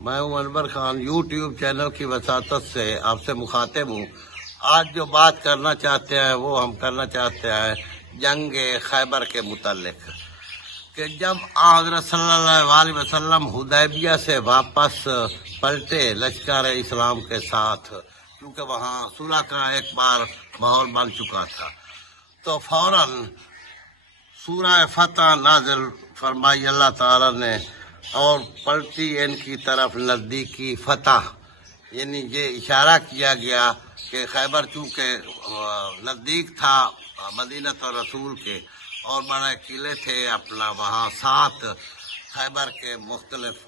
میں ہوں انور Khan, YouTube channel کی وساطت سے آپ سے مخاطب ہوں۔ آج جو بات کرنا چاہتے ہیں وہ ہم کرنا چاہتے ہیں جنگ خیبر کے متعلق، کہ جب حضرت صلی اللہ علیہ وسلم حدیبیہ سے واپس پلٹے لشکر اسلام کے ساتھ، کیونکہ وہاں صلح کا ایک بار ماحول بن چکا تھا، تو فوراً سورہ فتح نازل فرمائی اللہ تعالی نے، اور پلٹی ان کی طرف نزدیکی فتح، یعنی یہ اشارہ کیا گیا کہ خیبر چونکہ نزدیک تھا مدینہ رسول کے، اور بڑے قلعے تھے اپنا وہاں 7 خیبر کے مختلف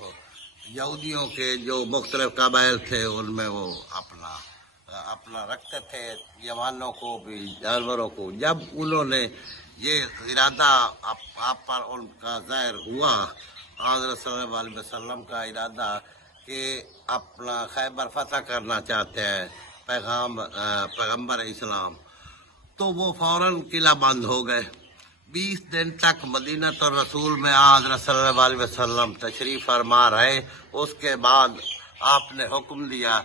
یہودیوں کے جو مختلف قبائل تھے ان میں وہ اپنا رکھتے تھے، جوانوں کو بھی جانوروں کو۔ جب انہوں نے یہ ارادہ آپ پر ان کا ظاہر ہوا، حضرت صلی اللہ علیہ وسلم کا ارادہ کہ اپنا خیبر فتح کرنا چاہتے ہیں پیغمبر اسلام، تو وہ فوراً قلعہ بند ہو گئے۔ 20 دن تک مدینہ الرسول میں حضرت صلی اللہ علیہ وسلم تشریف فرما رہے۔ اس کے بعد آپ نے حکم دیا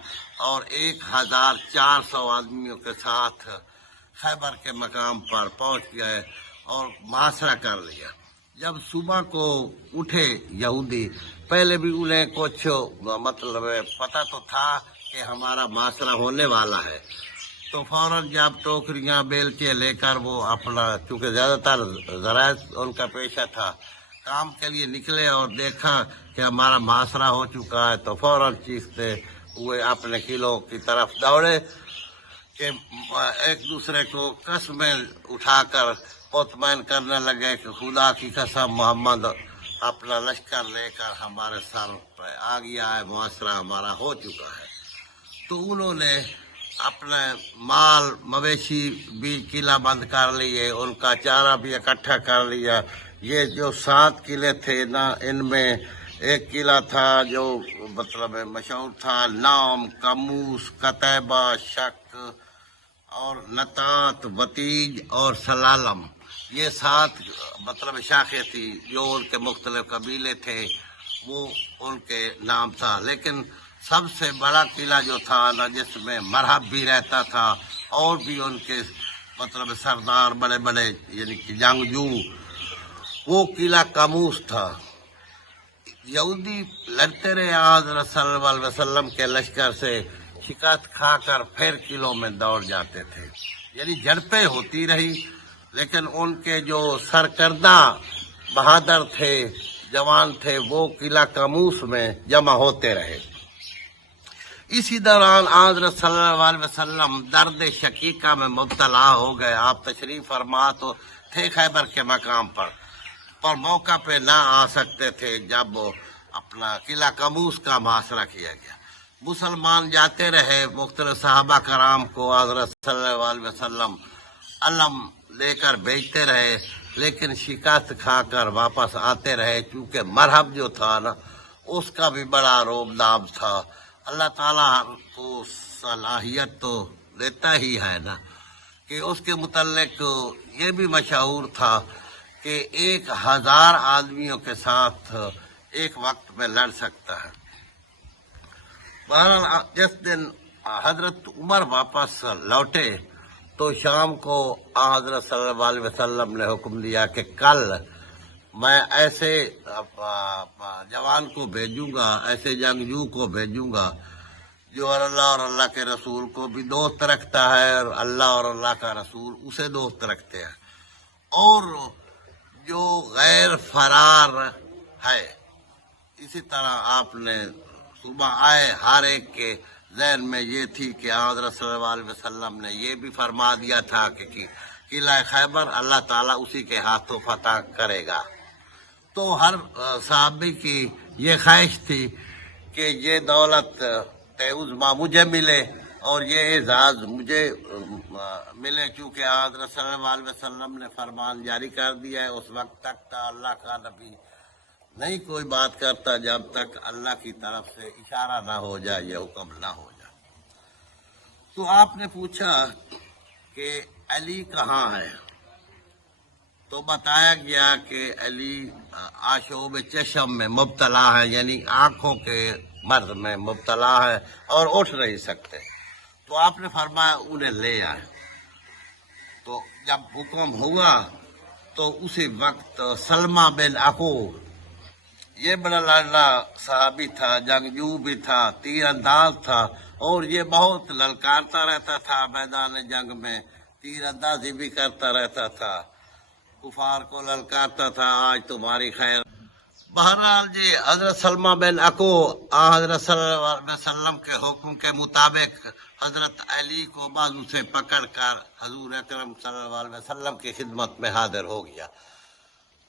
اور 1400 آدمیوں کے ساتھ خیبر کے مقام پر پہنچ گئے اور محاصرہ کر لیا۔ جب صبح کو اٹھے یہودی، پہلے بھی انہیں کچھ مطلب پتہ تو تھا کہ ہمارا محاصرہ ہونے والا ہے، تو فوراً جب ٹوکریاں بیلچے لے کر وہ اپنا، چونکہ زیادہ تر زراعت ان کا پیشہ تھا، کام کے لیے نکلے اور دیکھا کہ ہمارا محاصرہ ہو چکا ہے، تو فوراً چیختے ہوئے اپنے قلعوں کی طرف دوڑے، کہ ایک دوسرے کو قسمیں اٹھا کر مطمئن کرنے لگے کہ خدا کی قسم محمد اپنا لشکر لے کر ہمارے سر پہ آ گیا ہے، محاصرہ ہمارا ہو چکا ہے۔ تو انہوں نے اپنے مال مویشی بھی قلعہ بند کر لیے، ان کا چارہ بھی اکٹھا کر لیا۔ یہ جو 7 قلعے تھے نا، ان میں ایک قلعہ تھا جو مطلب مشہور تھا، نام، کموس، قتیبہ، شک اور نطات، وتیج اور سلالم۔ یہ 7 مطلب شاخیں تھی جو ان کے مختلف قبیلے تھے، وہ ان کے نام تھا۔ لیکن سب سے بڑا قلعہ جو تھا نا، جس میں مرحب بھی رہتا تھا اور بھی ان کے مطلب سردار بڑے بڑے یعنی کہ جنگجو، وہ قلعہ کموس تھا۔ یہودی لڑتے رہے حضرت صلی اللہ علیہ وسلم کے لشکر سے، شکست کھا کر پھر قلعوں میں دوڑ جاتے تھے، یعنی جھڑپیں ہوتی رہی، لیکن ان کے جو سرکردہ بہادر تھے، جوان تھے، وہ قلعہ کموس میں جمع ہوتے رہے۔ اسی دوران حضرت صلی اللہ علیہ وسلم درد شقیقہ میں مبتلا ہو گئے۔ آپ تشریف فرما تو تھے خیبر کے مقام پر موقع پہ نہ آ سکتے تھے جب اپنا قلعہ کموس کا محاصرہ کیا گیا۔ مسلمان جاتے رہے، مختلف صحابہ کرام کو حضرت صلی اللہ علیہ وسلم علم لے کر بھیجتے رہے، لیکن شکست کھا کر واپس آتے رہے، چونکہ مرحب جو تھا نا، اس کا بھی بڑا روب داب تھا۔ اللہ تعالیٰ کو صلاحیت تو دیتا ہی ہے نا، کہ اس کے متعلق یہ بھی مشہور تھا کہ 1000 آدمیوں کے ساتھ ایک وقت میں لڑ سکتا ہے۔ بہرحال جس دن حضرت عمر واپس لوٹے تو شام کو حضرت صلی اللہ علیہ وسلم نے حکم دیا کہ کل میں ایسے جوان کو بھیجوں گا، ایسے جنگجو کو بھیجوں گا جو اللہ اور اللہ کے رسول کو بھی دوست رکھتا ہے، اور اللہ اور اللہ کا رسول اسے دوست رکھتے ہیں، اور جو غیر فرار ہے۔ اسی طرح آپ نے صبح آئے، ہر ایک کے ذہن میں یہ تھی کہ حضرت صلی اللہ علیہ وسلم نے یہ بھی فرما دیا تھا کہ قلعہ خیبر اللہ تعالیٰ اسی کے ہاتھوں فتح کرے گا۔ تو ہر صحابی کی یہ خواہش تھی کہ یہ دولت عظمیٰ مجھے ملے اور یہ اعزاز مجھے ملے، چونکہ حضرت صلی اللہ علیہ وسلم نے فرمان جاری کر دیا ہے۔ اس وقت تک تا اللہ کا نبی نہیں کوئی بات کرتا جب تک اللہ کی طرف سے اشارہ نہ ہو جائے، یہ حکم نہ ہو جائے۔ تو آپ نے پوچھا کہ علی کہاں ہے، تو بتایا گیا کہ علی آشوب چشم میں مبتلا ہے، یعنی آنکھوں کے مرض میں مبتلا ہے اور اٹھ نہیں سکتے، تو آپ نے فرمایا انہیں لے آئے۔ تو جب حکم ہوا تو اسی وقت سلمہ بن عقوق، یہ بڑا لاڈلا صحابی تھا، جنگجو بھی تھا، تیر انداز تھا، اور یہ بہت للکارتا رہتا تھا میدان جنگ میں، تیر اندازی بھی کرتا رہتا تھا، کفار کو للکارتا تھا آج تمہاری خیر۔ بہرحال جی حضرت سلمہ بن عقوق حضرت صلی اللہ علیہ وسلم کے حکم کے مطابق حضرت علی کو بازو سے پکڑ کر حضور اکرم صلی اللہ علیہ وسلم کی خدمت میں حاضر ہو گیا۔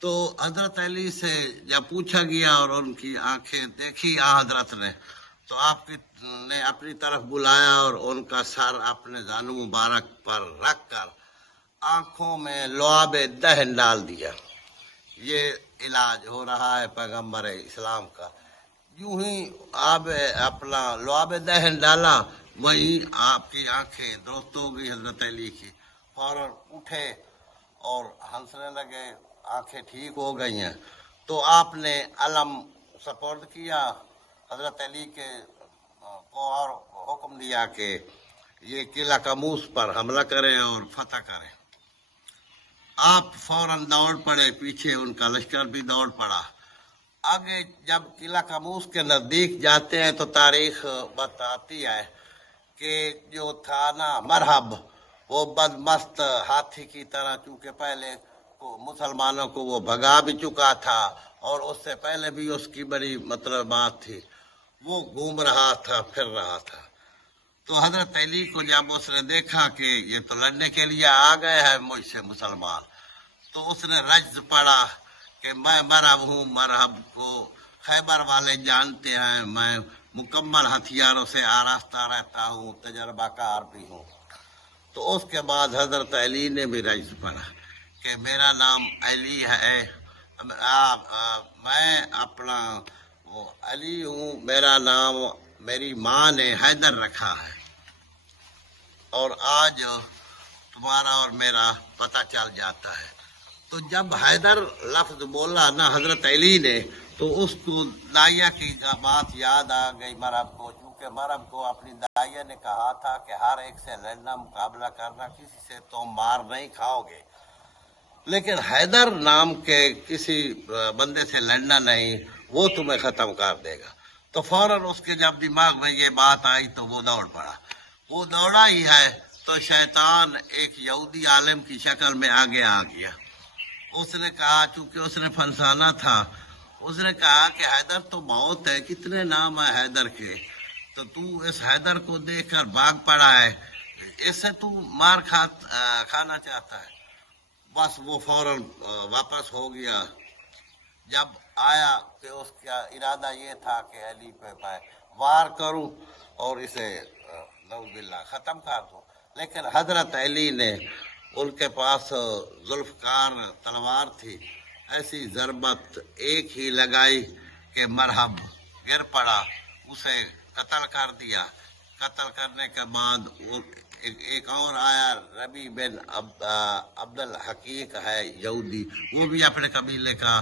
تو حضرت علی سے جب پوچھا گیا اور ان کی آنکھیں دیکھی حضرت نے، تو آپ نے اپنی طرف بلایا اور ان کا سر اپنے زانو مبارک پر رکھ کر آنکھوں میں لعاب دہن ڈال دیا۔ یہ علاج ہو رہا ہے پیغمبر اسلام کا۔ یوں ہی آپ اپنا لعاب دہن ڈالا، وہی آپ کی آنکھیں درست ہو گئی حضرت علی کی، فوراً اٹھے اور ہنسنے لگے، آنکھیں ٹھیک ہو گئی ہیں۔ تو آپ نے علم سپرد کیا حضرت علی کے کو اور حکم دیا کہ یہ قلعہ قموس پر حملہ کریں اور فتح کریں۔ آپ فوراً دوڑ پڑے، پیچھے ان کا لشکر بھی دوڑ پڑا۔ آگے جب قلعہ قموس کے نزدیک جاتے ہیں تو تاریخ بتاتی ہے کہ جو تھا نا مرحب، وہ بدمست ہاتھی کی طرح، چونکہ پہلے مسلمانوں کو وہ بھگا بھی چکا تھا اور اس سے پہلے بھی اس کی بڑی بات تھی، وہ گھوم رہا تھا، پھر رہا تھا۔ تو حضرت علی کو جب اس نے دیکھا کہ یہ تو لڑنے کے لیے آ گئے ہیں مجھ سے مسلمان، تو اس نے رجز پڑا کہ میں مرحب ہوں، مرحب کو خیبر والے جانتے ہیں، میں مکمل ہتھیاروں سے آراستہ رہتا ہوں، تجربہ کار بھی ہوں۔ تو اس کے بعد حضرت علی نے بھی رجز پڑھا کہ میرا نام علی ہے، میں اپنا علی ہوں، میرا نام میری ماں نے حیدر رکھا ہے، اور آج تمہارا اور میرا پتہ چل جاتا ہے۔ تو جب حیدر لفظ بولا نا حضرت علی نے، تو اس کو داعیہ کی بات یاد آ گئی مرحب کو، چونکہ مرحب کو اپنی داعیہ نے کہا تھا کہ ہر ایک سے لڑنا، مقابلہ کرنا، کسی سے تم مار نہیں کھاؤ گے، لیکن حیدر نام کے کسی بندے سے لڑنا نہیں، وہ تمہیں ختم کر دے گا۔ تو فوراً اس کے جب دماغ میں یہ بات آئی تو وہ دوڑ پڑا۔ وہ دوڑا ہی ہے تو شیطان ایک یہودی عالم کی شکل میں آگے آ گیا۔ اس نے کہا، چونکہ اس نے پھنسانا تھا، اس نے کہا کہ حیدر تو بہت ہے، کتنے نام ہے حیدر کے، تو اس حیدر کو دیکھ کر بھاگ پڑا ہے، اس سے تو مار کھانا چاہتا ہے۔ بس وہ فوراً واپس ہو گیا۔ جب آیا کہ اس کا ارادہ یہ تھا کہ علی پہ میں وار کروں اور اسے نعوذ باللہ ختم کر دوں، لیکن حضرت علی نے، ان کے پاس ذوالفقار تلوار تھی، ایسی ضربت ایک ہی لگائی کہ مرحب گر پڑا، اسے قتل کر دیا۔ قتل کرنے کے بعد ایک اور آیا، ربی بن عبد الحقیق ہے یہودی، وہ بھی اپنے قبیلے کا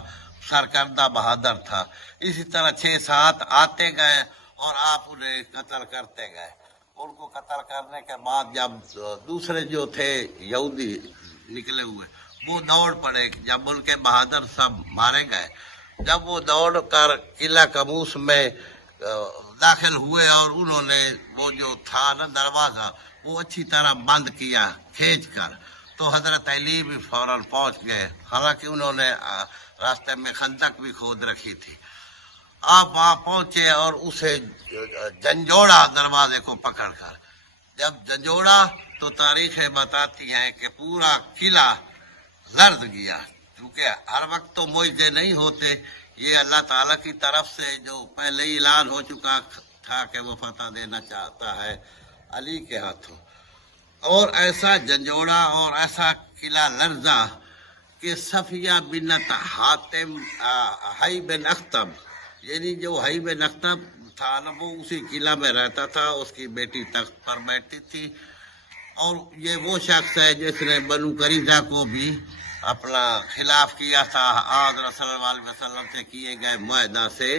سرکردہ بہادر تھا۔ اسی طرح 6-7 آتے گئے اور آپ انہیں قتل کرتے گئے۔ ان کو قتل کرنے کے بعد جب دوسرے جو تھے یہودی نکلے ہوئے، وہ دوڑ پڑے، جب ان کے بہادر سب مارے گئے، جب وہ دوڑ کر قلعہ قموس میں داخل ہوئے اور انہوں نے وہ جو تھا نا دروازہ، وہ اچھی طرح بند کیا کھینچ کر، تو حضرت علی بھی فوراً پہنچ گئے، حالانکہ انہوں نے راستے میں خندق بھی کھود رکھی تھی۔ آپ وہاں پہنچے اور اسے جھنجھوڑا دروازے کو پکڑ کر۔ جب جھنجھوڑا تو تاریخیں بتاتی ہیں کہ پورا قلعہ لرز گیا، کیونکہ ہر وقت تو معجزے نہیں ہوتے، یہ اللہ تعالیٰ کی طرف سے جو پہلے ہی اعلان ہو چکا تھا کہ وہ فتح دینا چاہتا ہے علی کے ہاتھوں۔ اور ایسا جھنجھوڑا اور ایسا قلعہ لرزا کہ صفیہ بنت حاتم حی بن اخطب، یعنی جو حی بن اخطب تھا نا، وہ اسی قلعہ میں رہتا تھا، اس کی بیٹی تخت پر بیٹھی تھی، اور یہ وہ شخص ہے جس نے بنو قریظہ کو بھی اپنا خلاف کیا تھا، حضرت صلی اللہ علیہ وسلم سے کیے گئے معاہدہ سے